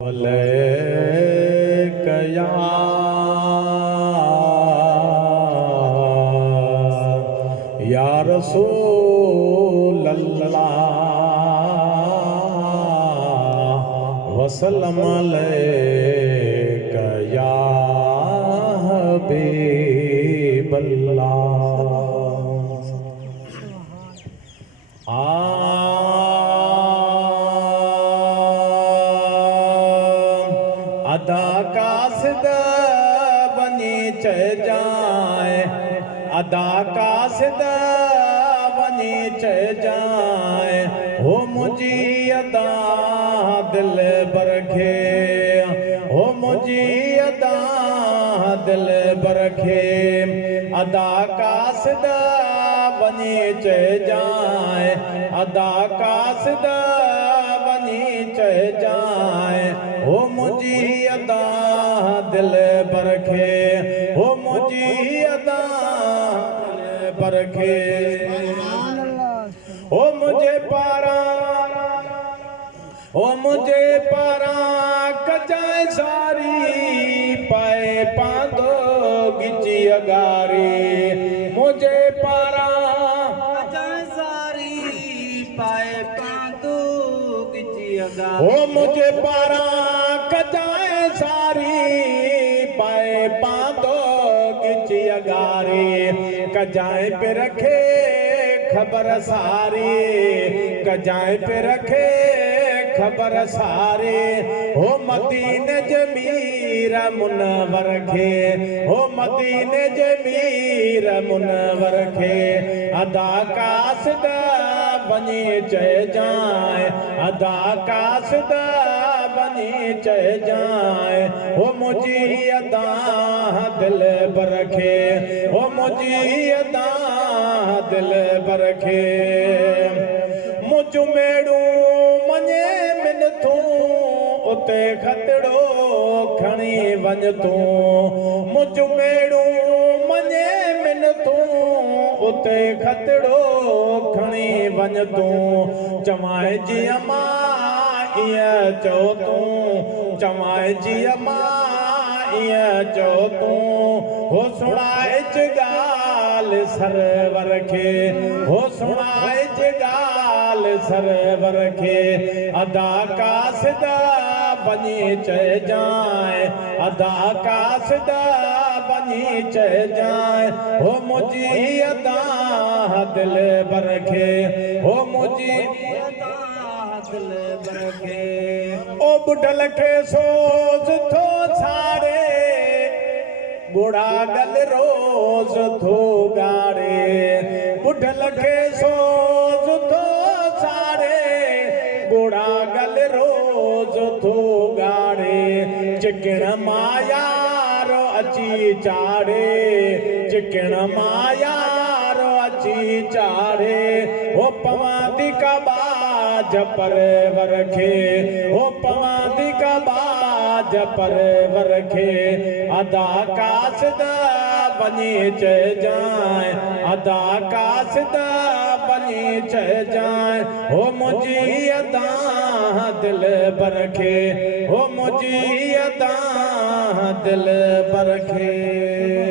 अलैका या रसूल अल्लाह वसल्लम अलैका या हबीब अदा कासिद बनी चढ़ जाए, अदा कासिद बनी चढ़ जाए, हो मुझी अदा दिल बरखे, हो मुझी अदा दिल बरखे, अदा कासिद बनी चढ़ जाए, अदा कासिद बनी चढ़ जाए, हो मुझी अदा दिल बरखे, हो मुझी अदा दिल बरखे, हो मुझे पारा, हो मुझे पारा कचाए सारी पाए पादो गिची अगारी, मुझे पारा कचाए सारी पाए पादो गिची अगारी, हो मुझे पारा कचाए सारी पाए पादो गिची अगारी, कजाए पे रखे खबर सारी, कजाए पे रखे खबर सारे, हो मदीने जमीर मुनवर खे, हो मदीने जमीर मुनवर खे, अदा कासिद बनी चढ़ जाए, अदा कासिद बनी चढ़ जाए, हो मुझी अदा दिल बरखे, हो मुझी अदा दिल बरखे, मुझ मेड़ू मने मिन तू उते खतड़ो खणी वञ तू, मुझ मेड़ू मने मिन तू उते खतड़ो खणी वञ तू, चवाए जी अमा इया चो तू, चवाए जी अमा इया चो तू, हो सुणाए गाल सरवर खे, हो सुणाए गाल सरवर खे, अदा कासिद बनी चढ़ जाए, अदा कासिद बनी चढ़ जाए, हो मुझी अदा दिल बरखे, हो मुझी अदा दिल बरखे, ओ बुढ़ल के सोच थो छाड़े, बुढ़ा गल रोज थो गाड़े, बुढ़ल के सोच थो छाड़े, बुढ़ा गल रोज थो गाड़े, चिकण मायारो अची चाड़े, चिकण मायारो अची चाड़े, हो पवांदी का बाज पर वरखे, हो पवांदी का बाज पर वरखे, अदा कासिद बनी चढ़ जाए, अदा कासिद बनी चढ़ जाए, हो मुझी अदा दिल बरखे, हो मुझी अदा दिल बरखे।